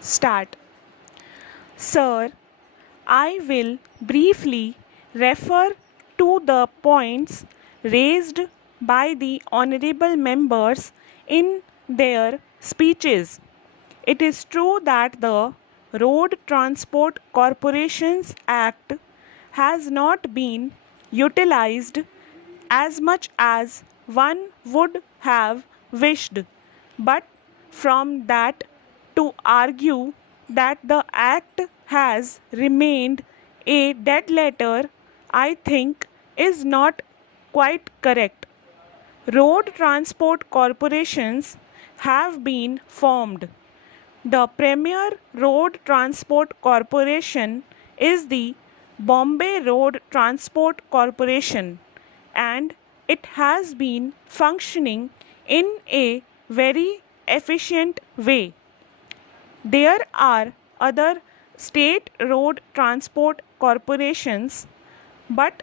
Start. Sir, I will briefly refer to the points raised by the honorable members in their speeches. It is true that the Road Transport Corporations Act has not been utilized as much as one would have wished, but from that to argue that the Act has remained a dead letter, I think is not quite correct. Road transport corporations have been formed. The premier road transport corporation is the Bombay Road Transport Corporation, and it has been functioning in a very efficient way. There are other state road transport corporations, but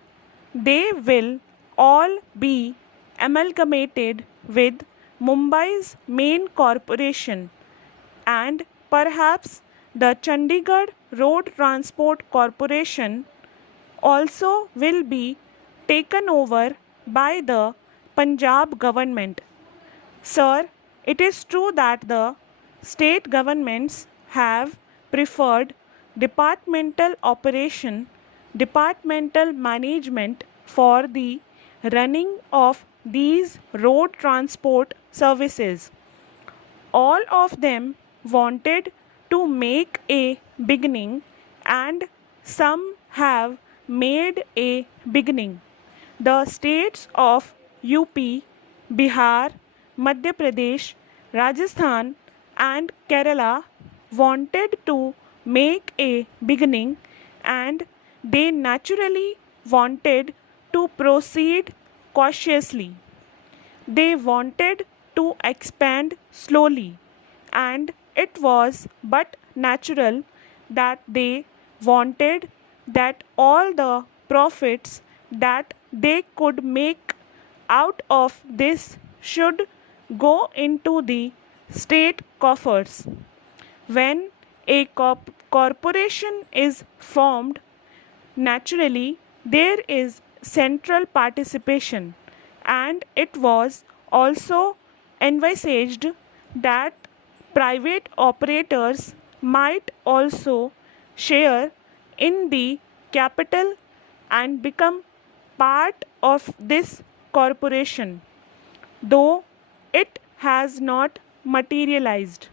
they will all be amalgamated with Mumbai's main corporation, and perhaps the Chandigarh Road Transport Corporation also will be taken over by the Punjab government. Sir, it is true that the state governments have preferred departmental operation, departmental management for the running of these road transport services. All of them wanted to make a beginning, and some have made a beginning. The states of UP, Bihar, Madhya Pradesh, Rajasthan, and Kerala wanted to make a beginning, and they naturally wanted to proceed cautiously. They wanted to expand slowly, and it was but natural that they wanted that all the profits that they could make out of this should go into the state coffers. When a corporation is formed, naturally there is central participation, and it was also envisaged that private operators might also share in the capital and become part of this corporation, though it has not materialized.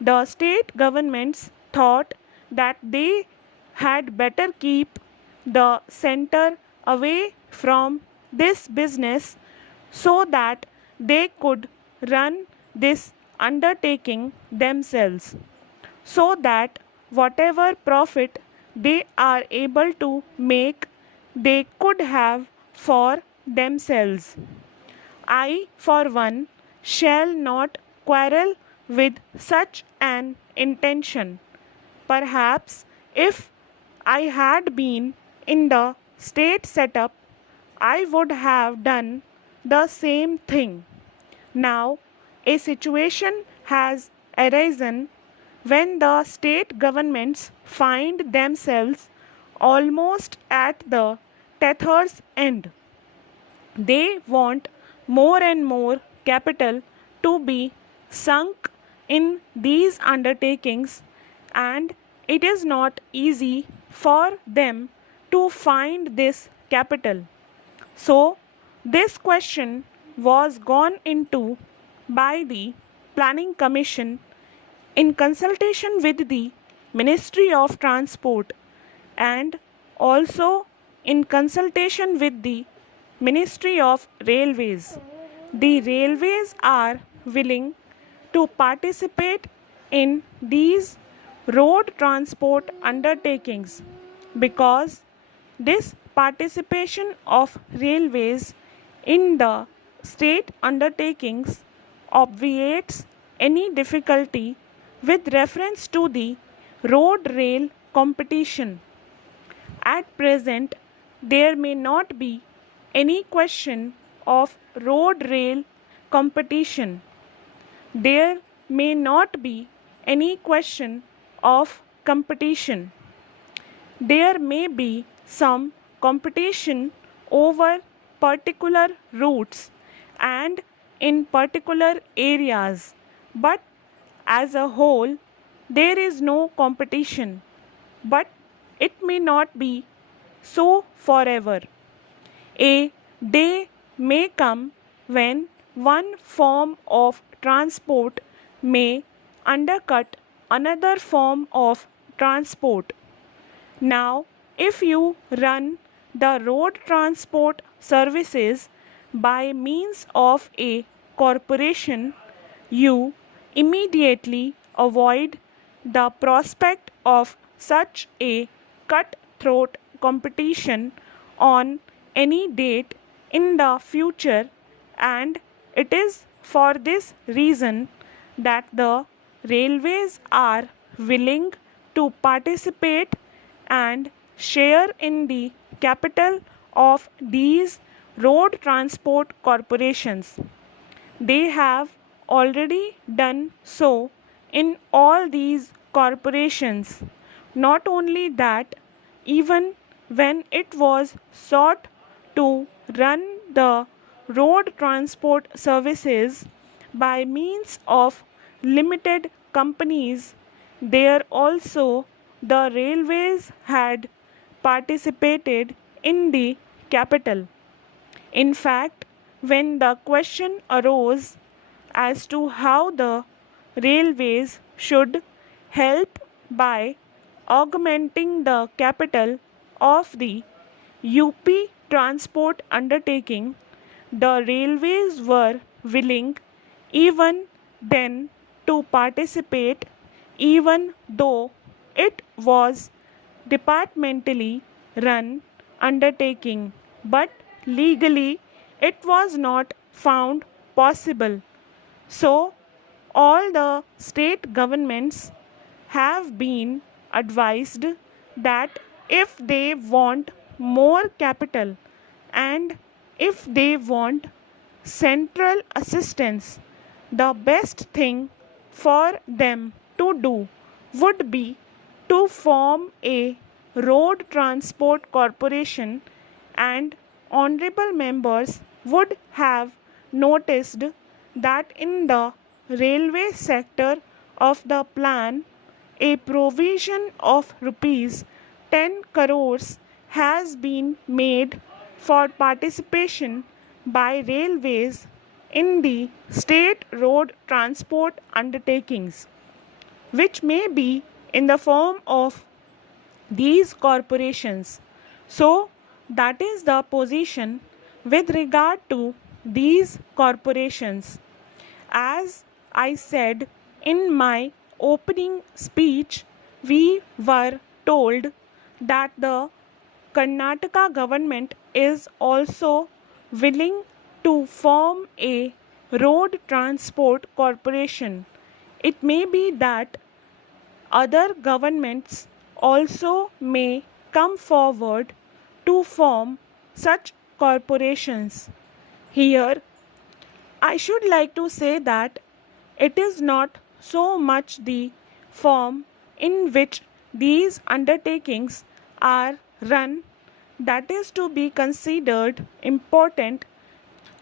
The state governments thought that they had better keep the center away from this business so that they could run this undertaking themselves, so that whatever profit they are able to make, they could have for themselves. I, for one, shall not quarrel with such an intention. Perhaps if I had been in the state setup, I would have done the same thing. Now, a situation has arisen when the state governments find themselves almost at the tether's end. They want more and more capital to be sunk in these undertakings, and it is not easy for them to find this capital. So, this question was gone into by the Planning Commission in consultation with the Ministry of Transport, and also in consultation with the Ministry of Railways. The railways are willing to participate in these road transport undertakings because this participation of railways in the state undertakings obviates any difficulty with reference to the road rail competition. At present, there may not be any question of road rail competition. There may not be any question of competition. There may be some competition over particular routes and in particular areas, but as a whole, there is no competition. But it may not be so forever. A day may come when one form of transport may undercut another form of transport. Now, if you run the road transport services by means of a corporation, you immediately avoid the prospect of such a cutthroat competition on any date in the future, and it is for this reason that the railways are willing to participate and share in the capital of these road transport corporations. They have already done so in all these corporations. Not only that, even when it was sought to run the road transport services by means of limited companies, there also the railways had participated in the capital. In fact, when the question arose as to how the railways should help by augmenting the capital of the UP transport undertaking, the railways were willing even then to participate, even though it was departmentally run undertaking, but legally it was not found possible. So, all the state governments have been advised that if they want more capital and if they want central assistance, the best thing for them to do would be to form a road transport corporation, and honorable members would have noticed that in the railway sector of the plan, a provision of rupees 10 crores has been made for participation by railways in the state road transport undertakings, which may be in the form of these corporations. So, that is the position with regard to these corporations. As I said in my opening speech, we were told that the Karnataka government is also willing to form a road transport corporation. It may be that other governments also may come forward to form such corporations. Here, I should like to say that it is not so much the form in which these undertakings are run that is to be considered important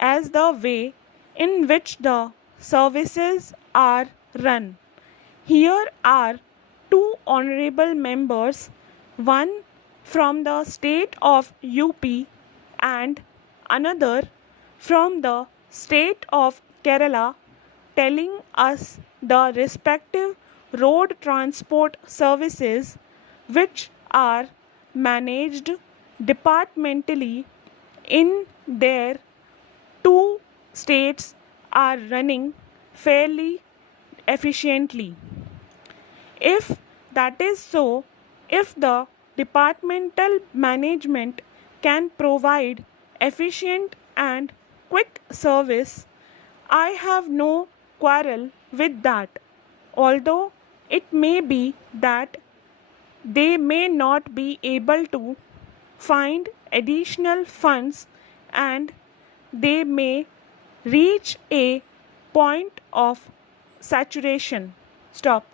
as the way in which the services are run. Here are two honorable members, one from the state of UP and another from the state of Kerala, telling us the respective road transport services which are managed departmentally in their two states are running fairly efficiently. If that is so, if the departmental management can provide efficient and quick service, I have no quarrel with that, although it may be that they may not be able to find additional funds and they may reach a point of saturation. Stop.